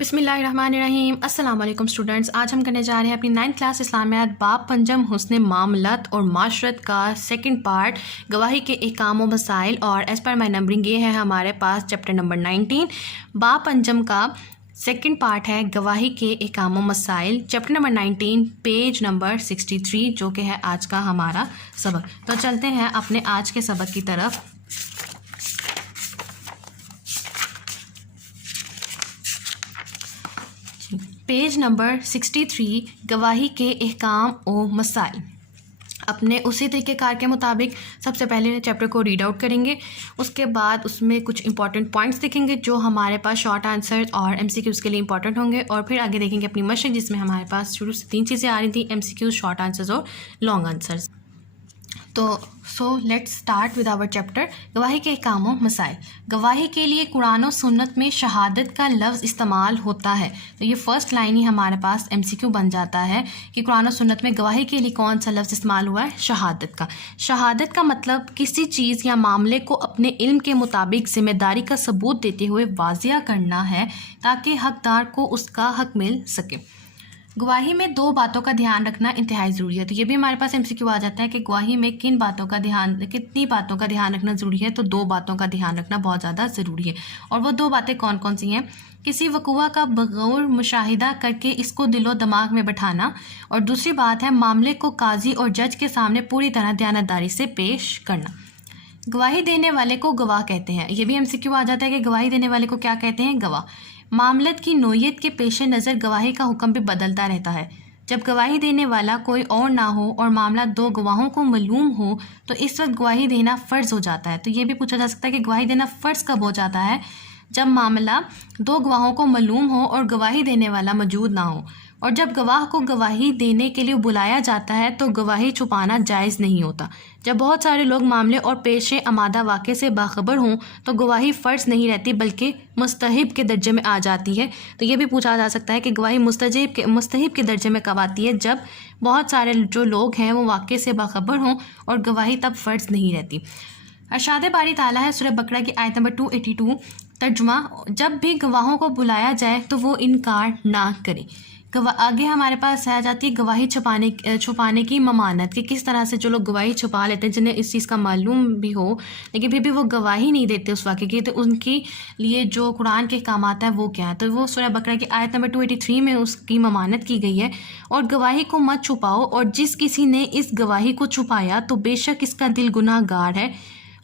بسم اللہ الرحمن الرحیم۔ السلام علیکم اسٹوڈنٹس، آج ہم کرنے جا رہے ہیں اپنی 9th کلاس اسلامیات باب پنجم حسن معاملات اور معاشرت کا سیکنڈ پارٹ گواہی کے احکام و مسائل، اور ایز پر مائی نمبرنگ یہ ہے ہمارے پاس چیپٹر نمبر 19 باب پنجم کا سیکنڈ پارٹ ہے گواہی کے احکام و مسائل، چیپٹر نمبر 19 پیج نمبر 63 جو کہ ہے آج کا ہمارا سبق۔ تو چلتے ہیں اپنے آج کے سبق کی طرف۔ پیج نمبر 63 گواہی کے احکام و مسائل۔ اپنے اسی طریقہ کار کے مطابق سب سے پہلے چیپٹر کو ریڈ آؤٹ کریں گے، اس کے بعد اس میں کچھ امپورٹنٹ پوائنٹس دیکھیں گے جو ہمارے پاس شارٹ آنسر اور ایم سی کیوز کے لیے امپورٹنٹ ہوں گے، اور پھر آگے دیکھیں گے اپنی مشق جس میں ہمارے پاس شروع سے 3 چیزیں آ رہی تھیں، MCQs, short answers اور لانگ آنسرز۔ تو let's start with our chapter گواہی کے احکام و مسائل۔ گواہی کے لیے قرآن و سنت میں شہادت کا لفظ استعمال ہوتا ہے۔ تو یہ فرسٹ لائن ہی ہمارے پاس ایم سی کیو بن جاتا ہے کہ قرآن و سنت میں گواہی کے لیے کون سا لفظ استعمال ہوا ہے؟ شہادت کا۔ شہادت کا مطلب کسی چیز یا معاملے کو اپنے علم کے مطابق ذمہ داری کا ثبوت دیتے ہوئے واضح کرنا ہے تاکہ حقدار کو اس کا حق مل سکے۔ گواہی میں 2 باتوں کا دھیان رکھنا انتہائی ضروری ہے۔ تو یہ بھی ہمارے پاس ایم سی کیو آ جاتا ہے کہ گواہی میں کتنی باتوں کا دھیان رکھنا ضروری ہے؟ تو 2 باتوں کا دھیان رکھنا بہت زیادہ ضروری ہے، اور وہ 2 باتیں کون کون سی ہیں؟ کسی وقوع کا بغور مشاہدہ کر کے اس کو دل و دماغ میں بٹھانا، اور دوسری بات ہے معاملے کو قاضی اور جج کے سامنے پوری طرح دیانتداری سے پیش کرنا۔ گواہی دینے والے کو گواہ کہتے ہیں۔ یہ بھی ایم سی کیو آ جاتا ہے کہ گواہی دینے والے کو کیا کہتے ہیں؟ گواہ۔ معاملت کی نوعیت کے پیش نظر گواہی کا حکم بھی بدلتا رہتا ہے۔ جب گواہی دینے والا کوئی اور نہ ہو اور معاملہ 2 گواہوں کو معلوم ہو تو اس وقت گواہی دینا فرض ہو جاتا ہے۔ تو یہ بھی پوچھا جا سکتا ہے کہ گواہی دینا فرض کب ہو جاتا ہے؟ جب معاملہ 2 گواہوں کو معلوم ہو اور گواہی دینے والا موجود نہ ہو، اور جب گواہ کو گواہی دینے کے لیے بلایا جاتا ہے تو گواہی چھپانا جائز نہیں ہوتا۔ جب بہت سارے لوگ معاملے اور پیش آمدہ واقعے سے باخبر ہوں تو گواہی فرض نہیں رہتی بلکہ مستحب کے درجے میں آ جاتی ہے۔ تو یہ بھی پوچھا جا سکتا ہے کہ گواہی مستحب کے درجے میں کب آتی ہے؟ جب بہت سارے جو لوگ ہیں وہ واقعے سے باخبر ہوں اور گواہی تب فرض نہیں رہتی۔ ارشاد باری تعالیٰ ہے سورہ بقرہ کی آیت نمبر 282، ترجمہ: جب بھی گواہوں کو بلایا جائے تو وہ انکار نہ کریں۔ آگے ہمارے پاس آ جاتی ہے گواہی چھپانے کی ممانعت، کہ کس طرح سے جو لوگ گواہی چھپا لیتے ہیں جنہیں اس چیز کا معلوم بھی ہو لیکن پھر بھی وہ گواہی نہیں دیتے اس واقعے کی، تو ان کے لیے جو قرآن کے احکامات ہیں وہ کیا ہے؟ تو وہ سورہ بقرہ کی آیت نمبر 283 میں اس کی ممانعت کی گئی ہے، اور گواہی کو مت چھپاؤ، اور جس کسی نے اس گواہی کو چھپایا تو بے شک اس کا دل گناہ گار ہے،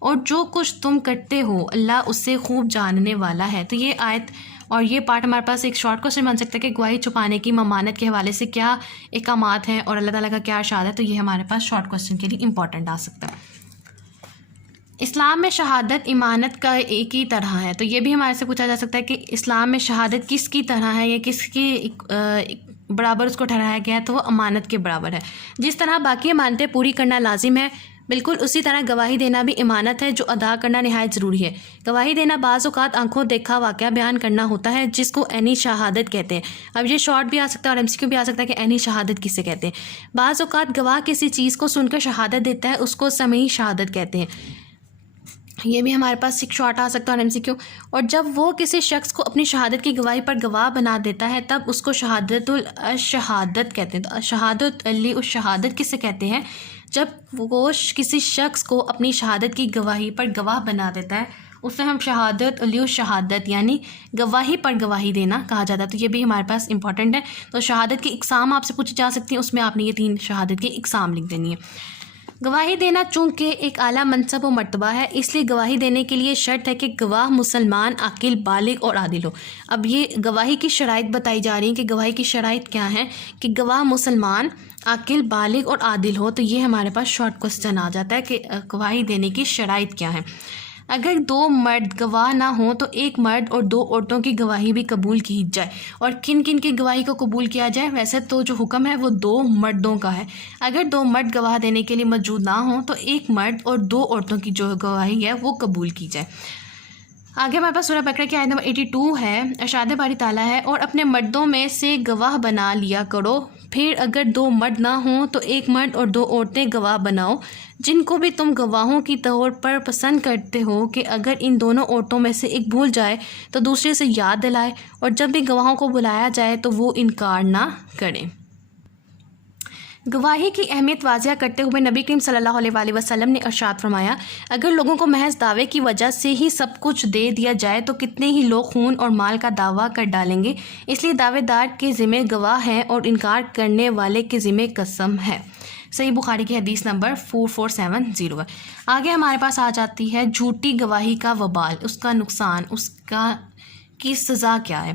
اور جو کچھ تم کرتے ہو اللہ اس سے خوب جاننے والا ہے۔ تو یہ آیت اور یہ پارٹ ہمارے پاس ایک شارٹ کوسچن بن سکتا ہے کہ گواہی چھپانے کی ممانعت کے حوالے سے کیا احکامات ہیں اور اللہ تعالیٰ کا کیا ارشاد ہے۔ تو یہ ہمارے پاس شارٹ کوسچن کے لیے امپورٹنٹ آ سکتا ہے۔ اسلام میں شہادت امانت کا ایک ہی طرح ہے۔ تو یہ بھی ہمارے سے پوچھا جا سکتا ہے کہ اسلام میں شہادت کس کی طرح ہے یا کس کی برابر اس کو ٹھہرایا گیا ہے؟ تو وہ امانت کے برابر ہے۔ جس طرح باقی امانتیں پوری کرنا لازم ہے، بالکل اسی طرح گواہی دینا بھی امانت ہے جو ادا کرنا نہایت ضروری ہے۔ گواہی دینا بعض اوقات آنکھوں دیکھا واقعہ بیان کرنا ہوتا ہے جس کو عینی شہادت کہتے ہیں۔ اب یہ شارٹ بھی آ سکتا ہے اور ایم سی کیو بھی آ سکتا ہے کہ عینی شہادت کسے کہتے ہیں۔ بعض اوقات گواہ کسی چیز کو سن کر شہادت دیتا ہے، اس کو سمعی شہادت کہتے ہیں۔ یہ بھی ہمارے پاس ایک شارٹ آ سکتا ہے اور ایم سی کیو۔ اور جب وہ کسی شخص کو اپنی شہادت کی گواہی پر گواہ بنا دیتا ہے تب اس کو شہادت الشہادت کہتے ہیں۔ تو شہادت الشہادت کسے کہتے ہیں؟ جب وہ کسی شخص کو اپنی شہادت کی گواہی پر گواہ بنا دیتا ہے اسے ہم شہادت الشہادت یعنی گواہی پر گواہی دینا کہا جاتا ہے۔ تو یہ بھی ہمارے پاس امپورٹنٹ ہے۔ تو شہادت کی اقسام آپ سے پوچھی جا سکتی ہیں، اس میں آپ نے یہ 3 شہادت کی اقسام لکھ دینی ہے۔ گواہی دینا چونکہ ایک اعلیٰ منصب و مرتبہ ہے، اس لیے گواہی دینے کے لیے شرط ہے کہ گواہ مسلمان، عاقل، بالغ اور عادل ہو۔ اب یہ گواہی کی شرائط بتائی جا رہی ہیں کہ گواہی کی شرائط کیا ہیں؟ کہ گواہ مسلمان، عاقل، بالغ اور عادل ہو۔ تو یہ ہمارے پاس شارٹ کوسچن آ جاتا ہے کہ گواہی دینے کی شرائط کیا ہیں۔ اگر 2 مرد گواہ نہ ہوں تو ایک مرد اور 2 عورتوں کی گواہی بھی قبول کی جائے۔ اور کن کن کی گواہی کو قبول کیا جائے؟ ویسے تو جو حکم ہے وہ 2 مردوں کا ہے۔ اگر 2 مرد گواہ دینے کے لیے موجود نہ ہوں تو ایک مرد اور 2 عورتوں کی جو گواہی ہے وہ قبول کی جائے۔ آگے ہمارے پاس سورہ بقرہ کی آیت نمبر 82 ہے، ارشاد باری تعالیٰ ہے اور اپنے مردوں میں سے گواہ بنا لیا کرو، پھر اگر 2 مرد نہ ہوں تو 1 مرد اور 2 عورتیں گواہ بناؤ، جن کو بھی تم گواہوں کی طور پر پسند کرتے ہو کہ اگر ان دونوں عورتوں میں سے ایک بھول جائے تو دوسرے سے یاد دلائے، اور جب بھی گواہوں کو بلایا جائے تو وہ انکار نہ کریں۔ گواہی کی اہمیت واضح کرتے ہوئے نبی کریم صلی اللہ علیہ وآلہ وسلم نے ارشاد فرمایا، اگر لوگوں کو محض دعوے کی وجہ سے ہی سب کچھ دے دیا جائے تو کتنے ہی لوگ خون اور مال کا دعویٰ کر ڈالیں گے، اس لیے دعوے دار کے ذمہ گواہ ہے اور انکار کرنے والے کے ذمہ قسم ہے۔ صحیح بخاری کی حدیث نمبر 4470 ہے۔ آگے ہمارے پاس آ جاتی ہے جھوٹی گواہی کا وبال، اس کا نقصان، کی سزا کیا ہے۔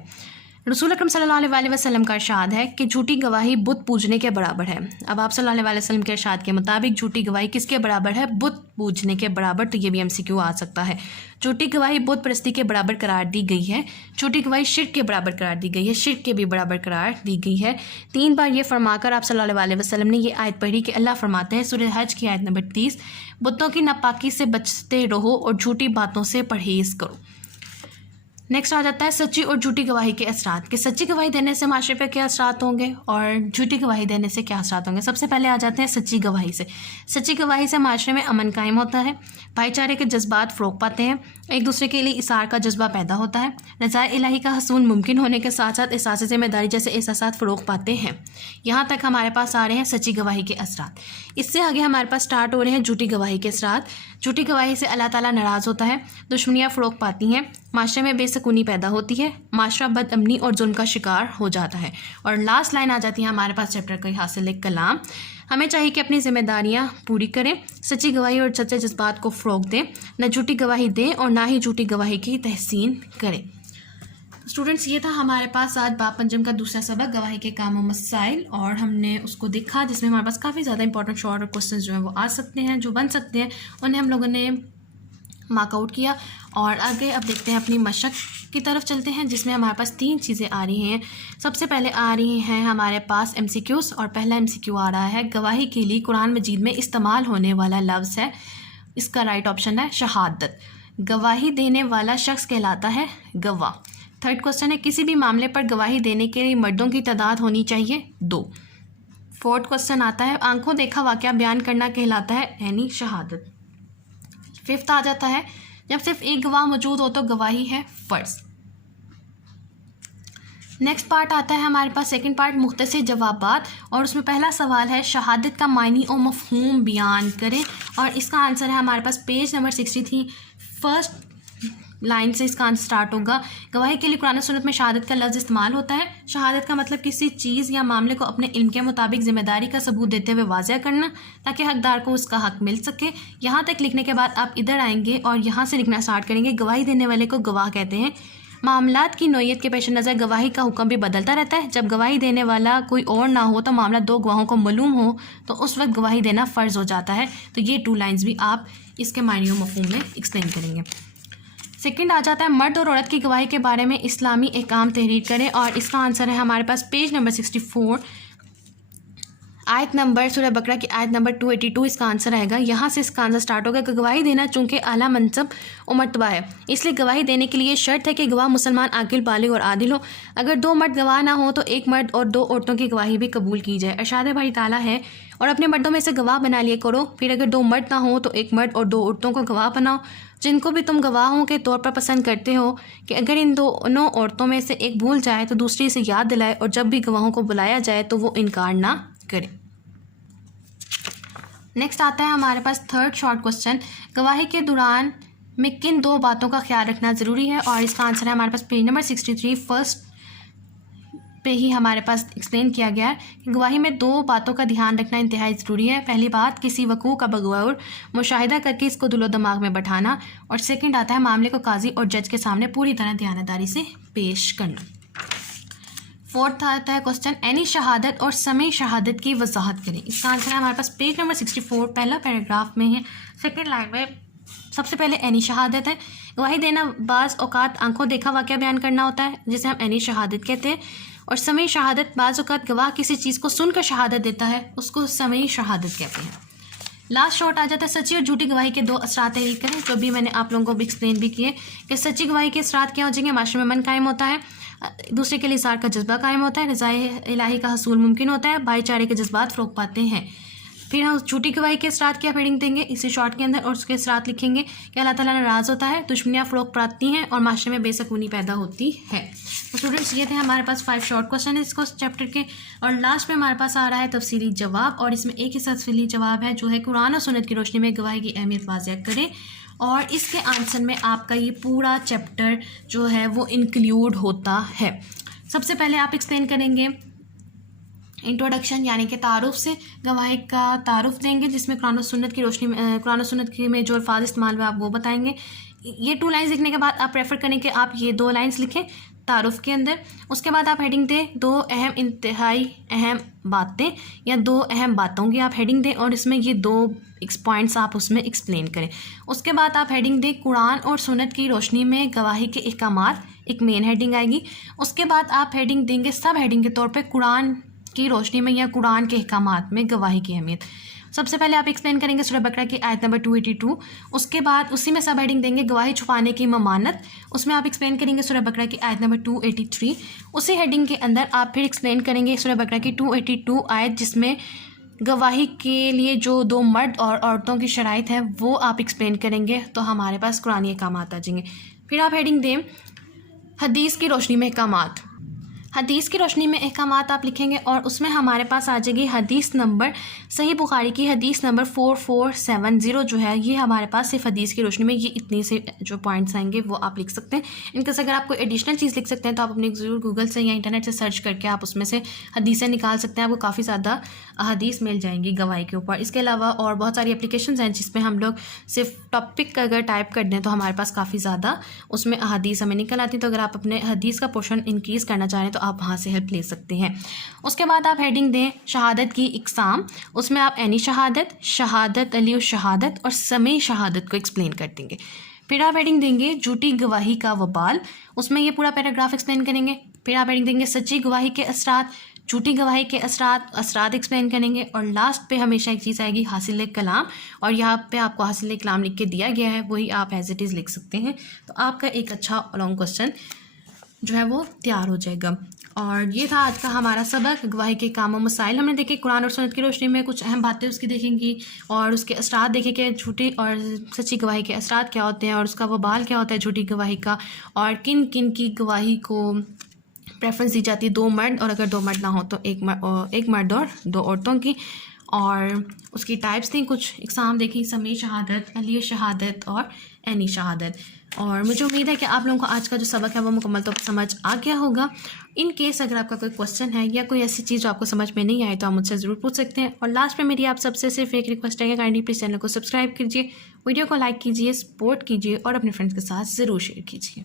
رسول اکرم صلی اللہ علیہ وآلہ وسلم کا ارشاد ہے کہ جھوٹی گواہی بت پوجنے کے برابر ہے۔ اب آپ صلی اللہ علیہ وآلہ وسلم کے ارشاد کے مطابق جھوٹی گواہی کس کے برابر ہے؟ بت پوجنے کے برابر۔ تو یہ بھی MCQ آ سکتا ہے۔ جھوٹی گواہی بت پرستی کے برابر قرار دی گئی ہے۔ جھوٹی گواہی شرک کے برابر قرار دی گئی ہے، شرک کے بھی برابر قرار دی گئی ہے۔ 3 بار یہ فرما کر آپ صلی اللہ علیہ وآلہ وسلم نے یہ آیت پڑھی کہ اللہ فرماتے ہیں سورہ حج کی آیت نمبر 30، بتوں کی ناپاکی سے بچتے رہو اور جھوٹی باتوں سے پرہیز کرو۔ نیکسٹ آ جاتا ہے سچی اور جھوٹی گواہی کے اثرات، کہ سچی گواہی دینے سے معاشرے پہ کیا اثرات ہوں گے اور جھوٹی گواہی دینے سے کیا اثرات ہوں گے۔ سب سے پہلے آ جاتے ہیں سچی گواہی سے۔ سچی گواہی سے معاشرے میں امن قائم ہوتا ہے، بھائی چارے کے جذبات فروغ پاتے ہیں، ایک دوسرے کے لیے اثار کا جذبہ پیدا ہوتا ہے، رضائے الہی کا حصول ممکن ہونے کے ساتھ ساتھ احساس ذمہ داری جیسے احساسات فروغ پاتے ہیں۔ یہاں تک ہمارے پاس آ رہے ہیں سچی گواہی کے اثرات۔ اس سے آگے ہمارے پاس سٹارٹ ہو رہے ہیں جھوٹی گواہی کے اثرات۔ جھوٹی گواہی سے اللہ تعالیٰ ناراض ہوتا ہے، دشمنیاں فروغ پاتی ہیں، معاشرے میں بے سکونی پیدا ہوتی ہے، معاشرہ بد امنی اور ظلم کا شکار ہو جاتا ہے۔ اور لاسٹ لائن آ جاتی ہے ہمارے پاس چیپٹر کا حاصل کلام، ہمیں چاہیے کہ اپنی ذمہ داریاں پوری کریں، سچی گواہی اور سچے جذبات کو فروغ دیں، نہ جھوٹی گواہی دیں اور نہ ہی جھوٹی گواہی کی تحسین کریں۔ اسٹوڈنٹس، یہ تھا ہمارے پاس آج باب پنجم کا دوسرا سبق، گواہی کے کام و مسائل، اور ہم نے اس کو دیکھا جس میں ہمارے پاس کافی زیادہ امپورٹنٹ شارٹ اور کوسچنز جو ہیں وہ آ سکتے ہیں، جو بن سکتے ہیں، انہیں ہم لوگوں نے مارک آؤٹ کیا۔ اور آگے اب دیکھتے ہیں اپنی مشق کی طرف چلتے ہیں، جس میں ہمارے پاس 3 چیزیں آ رہی ہیں۔ سب سے پہلے آ رہی ہیں ہمارے پاس MCQs، اور پہلا MCQ آ رہا ہے گواہی کے لیے قرآن مجید میں استعمال ہونے والا لفظ ہے، اس کا رائٹ آپشن ہے شہادت۔ گواہی دینے والا شخص کہلاتا ہے گواہ۔ تھرڈ کوسچن ہے کسی بھی معاملے پر گواہی دینے کے لیے مردوں کی تعداد ہونی چاہیے 2۔ فورتھ کوسچن آتا ہے آنکھوں دیکھا واقعہ بیان کرنا کہلاتا ہے عینی شہادت۔ 5th آ جاتا ہے جب صرف ایک گواہ موجود ہو تو گواہی ہے فرض۔ نیکسٹ پارٹ آتا ہے ہمارے پاس سیکنڈ پارٹ، مختصر جوابات، اور اس میں پہلا سوال ہے شہادت کا معنی و مفہوم بیان کریں، اور اس کا آنسر ہے ہمارے پاس پیج نمبر 63، فرسٹ لائن سے اس کا آنسر سٹارٹ ہوگا۔ گواہی کے لیے قرآن و سنت میں شہادت کا لفظ استعمال ہوتا ہے۔ شہادت کا مطلب کسی چیز یا معاملے کو اپنے علم کے مطابق ذمہ داری کا ثبوت دیتے ہوئے واضح کرنا تاکہ حقدار کو اس کا حق مل سکے۔ یہاں تک لکھنے کے بعد آپ ادھر آئیں گے اور یہاں سے لکھنا سٹارٹ کریں گے، گواہی دینے والے کو گواہ کہتے ہیں۔ معاملات کی نوعیت کے پیش نظر گواہی کا حکم بھی بدلتا رہتا ہے۔ جب گواہی دینے والا کوئی اور نہ ہو تو معاملہ 2 گواہوں کو معلوم ہو تو اس وقت گواہی دینا فرض ہو جاتا ہے۔ تو یہ 2 لائنز بھی آپ اس کے معنی و مفہوم میں ایکسپلین کریں گے۔ سیکنڈ آ جاتا ہے مرد اور عورت کی گواہی کے بارے میں اسلامی احکام تحریر کریں، اور اس کا آنسر ہے ہمارے پاس پیج نمبر 64، آیت نمبر سورہ بقرہ کی آیت نمبر 282 اس کا آنسر آئے گا۔ یہاں سے اس کا آنسر سٹارٹ ہوگا کہ گواہی دینا چونکہ اعلیٰ منصب و مرتبہ ہے، اس لیے گواہی دینے کے لیے شرط ہے کہ گواہ مسلمان عاقل بالغ اور عادل ہو۔ اگر 2 مرد گواہ نہ ہوں تو 1 مرد اور 2 عورتوں کی گواہی بھی قبول کی جائے۔ ارشاد باری تعالیٰ ہے اور اپنے مردوں میں سے گواہ بنا لیے کرو، پھر اگر 2 مرد نہ ہوں تو 1 مرد اور 2 عورتوں کو گواہ بناؤ، جن کو بھی تم گواہوں کے طور پر پسند کرتے ہو کہ اگر ان دونوں عورتوں میں سے ایک بھول جائے تو دوسری سے یاد دلائے، اور جب بھی گواہوں کو بلایا جائے تو وہ انکار نہ کرے۔ نیکسٹ آتا ہے ہمارے پاس 3rd شارٹ کوسچن، گواہی کے دوران میں کن 2 باتوں کا خیال رکھنا ضروری ہے، اور اس کا آنسر ہے ہمارے پاس پیج نمبر 63، فرسٹ پہ ہی ہمارے پاس ایکسپلین کیا گیا ہے کہ گواہی میں 2 باتوں کا دھیان رکھنا انتہائی ضروری ہے۔ پہلی بات کسی وقوع کا بغور مشاہدہ کر کے اس کو دل و دماغ میں بٹھانا، اور سیکنڈ آتا ہے معاملے کو قاضی اور جج کے سامنے پوری طرح دیانتداری سے پیش کرنا۔ 4تھ آتا ہے کوسچن عینی شہادت اور سمعی شہادت کی وضاحت کریں، اس کا آنسر ہے ہمارے پاس پیج نمبر 64 پہلا پیراگراف میں ہے، سیکنڈ لائن میں۔ سب سے پہلے عینی شہادت ہے، گواہی دینا بعض اوقات آنکھوں دیکھا واقعہ بیان کرنا ہوتا ہے جسے ہم عینی شہادت کہتے ہیں، اور سمعی شہادت بعض اوقات گواہ کسی چیز کو سن کر شہادت دیتا ہے، اس کو سمعی شہادت کہتے ہیں۔ لاسٹ شارٹ آ جاتا ہے سچی اور جھوٹی گواہی کے 2 اثرات تحریر کریں، جو بھی میں نے آپ لوگوں کو بھی ایکسپلین بھی کیے کہ سچی گواہی کے اثرات کیا ہو جائیں گے، معاشرے میں امن قائم ہوتا ہے، دوسرے کے لیے اظہار کا جذبہ قائم ہوتا ہے، رضائے الہی کا حصول ممکن ہوتا ہے، بھائی چارے کے جذبات فروغ پاتے ہیں۔ پھر ہم جھوٹی گواہی کے اثرات کی آپ ہیڈنگ دیں گے اسی شارٹ کے اندر، اور اس کے اثرات لکھیں گے کہ اللہ تعالیٰ ناراض ہوتا ہے، دشمنیاں فروغ پاتی ہیں اور معاشرے میں بے سکونی پیدا ہوتی ہے۔ تو اسٹوڈنٹس یہ تھے ہمارے پاس 5 شارٹ کوسچن ہے اس کو چیپٹر کے، اور لاسٹ میں ہمارے پاس آ رہا ہے تفصیلی جواب، اور اس میں ایک ہی تفصیلی جواب ہے جو ہے قرآن اور سنت کی روشنی میں گواہی کی اہمیت واضح کریں، اور اس کے آنسر میں آپ کا یہ پورا چیپٹر جو ہے وہ انکلیوڈ ہوتا ہے۔ سب سے پہلے آپ ایکسپلین کریں گے انٹروڈکشن یعنی کہ تعارف سے، گواہی کا تعارف دیں گے جس میں قرآن و سنت کی روشنی میں قرآن و سنت میں جو الفاظ استعمال ہوئے آپ وہ بتائیں گے۔ یہ 2 لائنز لکھنے کے بعد آپ پریفر کریں کہ آپ یہ 2 لائنز لکھیں تعارف کے اندر، اس کے بعد آپ ہیڈنگ دیں 2 اہم انتہائی اہم باتیں یا 2 اہم باتوں کی آپ ہیڈنگ دیں، اور اس میں یہ 2 پوائنٹس آپ اس میں ایکسپلین کریں۔ اس کے بعد آپ ہیڈنگ دیں قرآن اور سنت کی روشنی میں گواہی کے احکامات، ایک مین ہیڈنگ آئے گی۔ اس کے بعد آپ ہیڈنگ دیں گے سب ہیڈنگ کے طور پہ قرآن کی روشنی میں یا قرآن کے احکامات میں گواہی کی اہمیت۔ سب سے پہلے آپ ایکسپلین کریں گے سورہ بقرہ کی آیت نمبر 282، اس کے بعد اسی میں سب ہیڈنگ دیں گے گواہی چھپانے کی ممانت، اس میں آپ ایکسپلین کریں گے سورہ بقرہ کی آیت نمبر 283۔ اسی ہیڈنگ کے اندر آپ پھر ایکسپلین کریں گے سورہ بقرہ کی 282 آیت جس میں گواہی کے لیے جو 2 مرد اور عورتوں کی شرائط ہیں وہ آپ ایکسپلین کریں گے، تو ہمارے پاس قرآنی احکامات آ جائیں گے۔ پھر آپ ہیڈنگ دیں حدیث کی روشنی میں احکامات، حدیث کی روشنی میں احکامات آپ لکھیں گے، اور اس میں ہمارے پاس آ جائے گی حدیث نمبر صحیح بخاری کی حدیث نمبر 4470 جو ہے، یہ ہمارے پاس صرف حدیث کی روشنی میں یہ اتنی سے جو پوائنٹس آئیں گے وہ آپ لکھ سکتے ہیں۔ ان کے اگر آپ کوئی ایڈیشنل چیز لکھ سکتے ہیں تو آپ اپنے ضرور گوگل سے یا انٹرنیٹ سے سرچ کر کے آپ اس میں سے حدیثیں نکال سکتے ہیں، آپ کو کافی زیادہ حدیث مل جائیں گی گواہی کے اوپر۔ اس کے علاوہ اور بہت ساری اپلیکیشنز ہیں جس میں ہم لوگ صرف ٹاپک اگر ٹائپ کر دیں تو ہمارے پاس کافی زیادہ اس میں احادیث ہمیں نکل آتی ہیں، تو اگر آپ اپنے حدیث کا پورشن انکریز کرنا چاہ رہے ہیں تو آپ وہاں سے ہیلپ لے سکتے ہیں۔ اس کے بعد آپ ہیڈنگ دیں شہادت کی اقسام، اس میں آپ عینی شہادت، شہادت علی الشہادت اور سمیع شہادت کو ایکسپلین کر دیں گے۔ پھر آپ ہیڈنگ دیں گے جھوٹی گواہی کا وبال، اس میں یہ پورا پیراگراف ایکسپلین کریں گے۔ پھر آپ ہیڈنگ دیں گے سچی گواہی کے اثرات، جھوٹی گواہی کے اثرات ایکسپلین کریں گے، اور لاسٹ پہ ہمیشہ ایک چیز آئے گی حاصل کلام، اور یہاں پہ آپ کو حاصل کلام لکھ کے دیا گیا ہے، وہی آپ ایز اٹ از لکھ سکتے ہیں، تو آپ کا ایک اچھا لانگ کوسچن جو ہے وہ تیار ہو جائے گا۔ اور یہ تھا آج کا ہمارا سبق گواہی کے کام و مسائل۔ ہم نے دیکھے قرآن اور سنت کی روشنی میں کچھ اہم باتیں اس کی دیکھیں گی، اور اس کے اثرات دیکھیں کہ جھوٹی اور سچی گواہی کے اثرات کیا ہوتے ہیں، اور اس کا وبال کیا ہوتا ہے جھوٹی گواہی کا، اور کن کن کی گواہی کو پریفرنس دی جاتی ہے، 2 مرد، اور اگر 2 مرد نہ ہو تو ایک مرد اور 2 عورتوں کی، اور اس کی ٹائپس تھیں، کچھ اقسام دیکھی، سمیع شہادت، علی شہادت اور عینی شہادت۔ اور مجھے امید ہے کہ آپ لوگوں کو آج کا جو سبق ہے وہ مکمل طور پر سمجھ آ گیا ہوگا۔ ان کیس اگر آپ کا کوئی کوسچن ہے یا کوئی ایسی چیز جو آپ کو سمجھ میں نہیں آئے تو آپ مجھ سے ضرور پوچھ سکتے ہیں۔ اور لاسٹ میں میری آپ سب سے صرف ایک ریکویسٹ ہے کہ کائنڈلی پلیز چینل کو سبسکرائب کیجیے، ویڈیو کو لائک کیجیے، سپورٹ کیجیے، اور اپنے فرینڈس کے ساتھ ضرور شیئر کیجیے۔